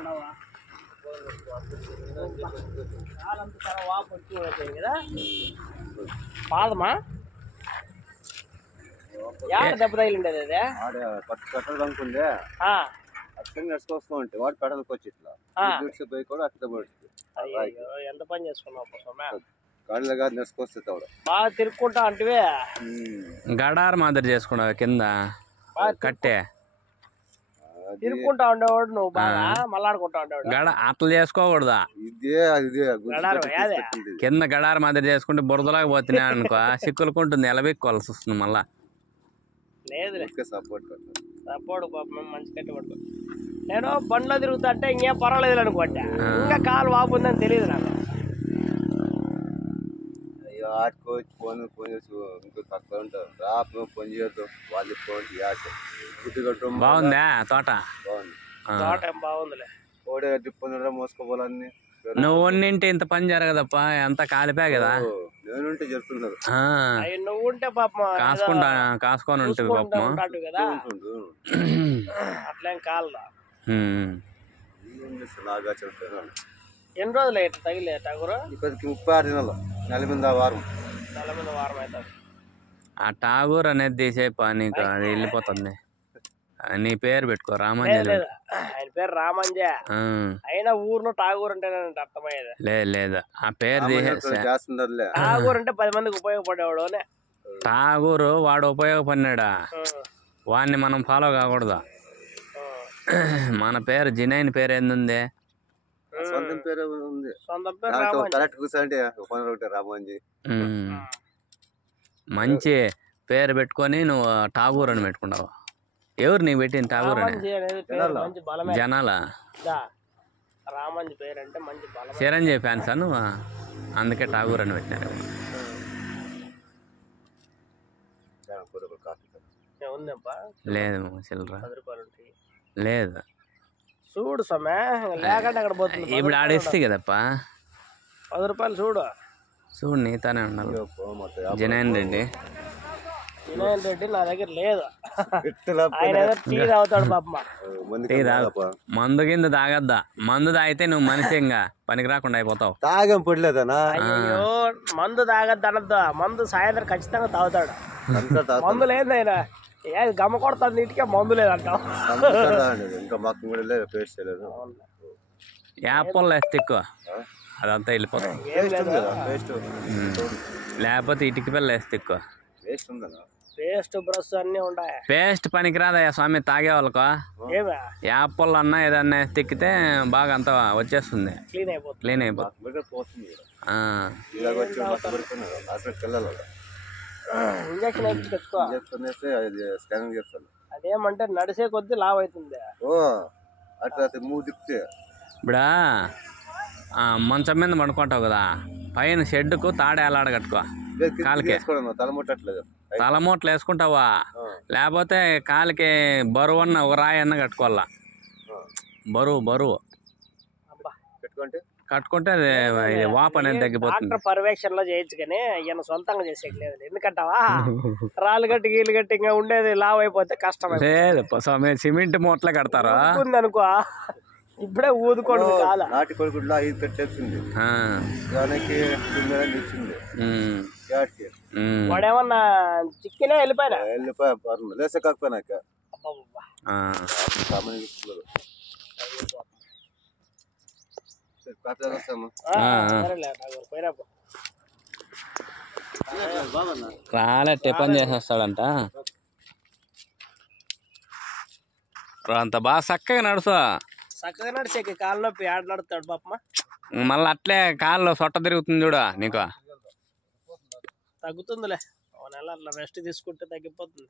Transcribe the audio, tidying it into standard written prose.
ఉండవా కాలంతా చాలా వాపు వచ్చి అయిపోయింది కదా పాదమా యాడ దెబ్బ తగిలిండేది అది పెట్రోల్ బంక్ ఉంది అట్లా నడుచుకొస్తూ ఉంటే వాడు పెడలకు వచ్చి ఇట్లా పోయి కూడా అట్లా పడుతుంది. ఎంత పని చేసుకున్నావు గాడిలో కాదు నడుచుకొస్తుంది బాగా తిరుక్కుంటా అంటే గడారు మాదిరి చేసుకున్నావు కింద కట్టే తిరుక్కుంటా ఉండేవాడు నువ్వు బాగా మళ్ళాడుకుంటా ఉండేవాడు గడ అట్లా చేసుకోకూడదా కింద గడారు మాదిరి చేసుకుంటే బురదలాగా పోతున్నాయి అనుకో సిక్కులుకుంటుంది ఎలబెక్కోవాల్సి వస్తుంది మళ్ళా లేదు సపోర్ట్ పాపం మంచి కట్టి పడుకో నేను బండ్లో తిరుగుతా అంటే ఇంకేం పర్వాలేదు అనుకోండి ఇంకా కాలు వాపుందని తెలియదు నాకు ఆడుకోవచ్చు ఫోన్ చేసి ఇంకో తక్కువ ఉంటారు రా ఫోన్ చేయొద్దు వాళ్ళు ఫోన్ చేయాలి. బాగుందా తోట బాగుంది తోట ఏం బాగుందిలే కోడే దిప్పు మోసుకోవాలన్నీ నువ్వు వండింటే ఇంత పని జరగదప్ప ఎంత కాలిపా కదా నేనుంటే చెప్తున్నారు నువ్వు ఉంటే పాపం కాసుకొని ఉంటుంది పాపం కదా అట్లేం కాలదా ఎన్ని రోజులు అయితే తగిలే టాగూరు 36 దినాలు 40 వారం అవుతుంది ఆ టాగూర్ అనేది తీసేపా నీకు అది వెళ్ళిపోతుంది. నీ పేరు పెట్టుకో రామంజ ఆయన పేరు రామంజ అయినా ఊర్లో టాగూర్ అంటే అర్థమయ్యేది లేదు ఆ పేరు తీసేస్తా. టాగూర్ అంటే 10 మందికి ఉపయోగపడేవాడు టాగూరు వాడు ఉపయోగపడినాడా వాడిని మనం ఫాలో కాకూడదు. మన పేరు జినైన్ పేరు ఏంది సొంతం పేరు ఉంది కరెక్ట్ కూర్చోండి రామంజీ మంచి పేరు పెట్టుకొని నువ్వు టాగూర్ అని పెట్టుకున్నావు. ఎవరు నీకు పెట్టింది టాగూర్ అని జనాల రామంజీ పేరు అంటే మంచి చిరంజీవి ఫ్యాన్స్ నువ్వు అందుకే టాగూర్ అని పెట్టినారు. లేదు చిల్లర లేదు చూడు సమయ లేకుండా అక్కడ పోతుంది. ఇప్పుడు ఆడేస్తే కదప్పా 10 రూపాయలు చూడు నీతానే ఉండాలి. జనైన్ రెడ్డి నా దగ్గర లేదు. ఆయన ఏదో టీ తాగుతాడు పాపమ్మ. టీ మందు కింద తాగద్దా. మందు తాగితే నువ్వు మనిషి ఇంకా పనికి రాకుండా అయిపోతావు. తాగం పడలేదనా అయ్యో మందు తాగద్దు అనద్దు. మందు సాయంత్రం ఖచ్చితంగా తాగుతాడు. మందు లేదు ఆయన గమ్మ కొడుతుంది ఇంటికే మందు లేదంటావు. యాపల్ వేస్తే ఎక్కువ అదంతా వెళ్ళిపోతాం. లేకపోతే ఇటుక పిల్ల వేస్తే ఎక్కువ పేస్ట్ బ్రష్ అన్ని ఉంటాయి. పేస్ట్ పనికిరాదయ్యా స్వామి తాగే వాళ్ళకు. యాపల్ అన్నా ఏదన్నా తిక్కితే బాగా అంతా వచ్చేస్తుంది క్లీన్ అయిపోతుంది. ఇంజక్షన్ అదేమంటే నడిసే కొద్ది లావ్ అవుతుంది. ఇప్పుడా మంచం మీద పడుకుంటావు కదా పైన షెడ్కు తాడే అలాడ కట్టుకో కాలికి తలమూట్లు వేసుకుంటావా లేకపోతే కాలికి బరువు అన్న ఒక రాయి అన్న కట్టుకోవాలా. బరువు కట్టుకుంటే అది వాపు అనేది తగ్గిపోతుంది. డాక్టర్ పర్యవేక్షణలో చేయొచ్చు కానీ ఈయన సొంతంగా చేసేయలేదు. ఎందుకంటావా రాళ్ళు గట్టి గీళ్ళు గట్టి ఇంకా ఉండేది లావ్ అయిపోతే కష్టం. లేదు సిమెంట్ మూట్లే కడతారు అనుకో ఇప్పుడే ఊదుకోడు నాటి కొడుకుల్లో 5 కట్టేసింది. వాడేమన్నా చిక్కినా వెళ్ళిపోయినా లేసే కాకపోయినాక రాలే టిఫన్ చేసేస్తాడంట. అంత బాగా చక్కగా నడిచే కాలు నొప్పి ఆడ నడుస్తాడు పాపమ్మ. మళ్ళీ అట్లే కాళ్ళు సొట్ట తిరుగుతుంది చూడ నీకు తగ్గుతుందిలే. 1 నెల అట్లా రెస్ట్ తీసుకుంటే తగ్గిపోతుంది.